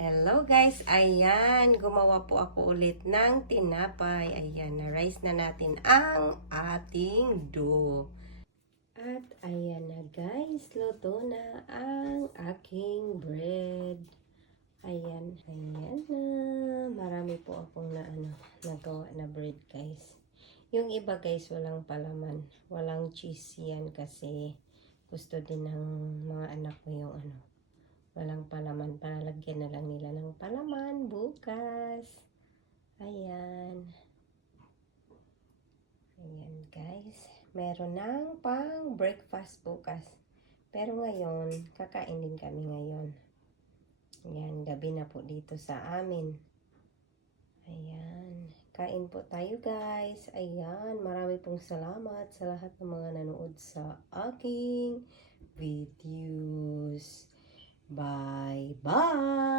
Hello guys, ayan, gumawa po ako ulit ng tinapay. Ayan, na-rice na natin ang ating dough. At ayan na guys, luto na ang aking bread. Ayan na. Marami po akong nagawa na bread guys. Yung iba guys, walang palaman. Walang cheese yan kasi gusto din ng mga anak ko yung walang palaman. Palalagyan na lang nila ng palaman bukas. Ayan. Ayan guys. Meron ng pang breakfast bukas. Pero ngayon, kakain din kami ngayon. Ayan, gabi na po dito sa amin. Ayan. Kain po tayo guys. Ayan, marami pong salamat sa lahat ng mga nanood sa aking videos. Bye-bye!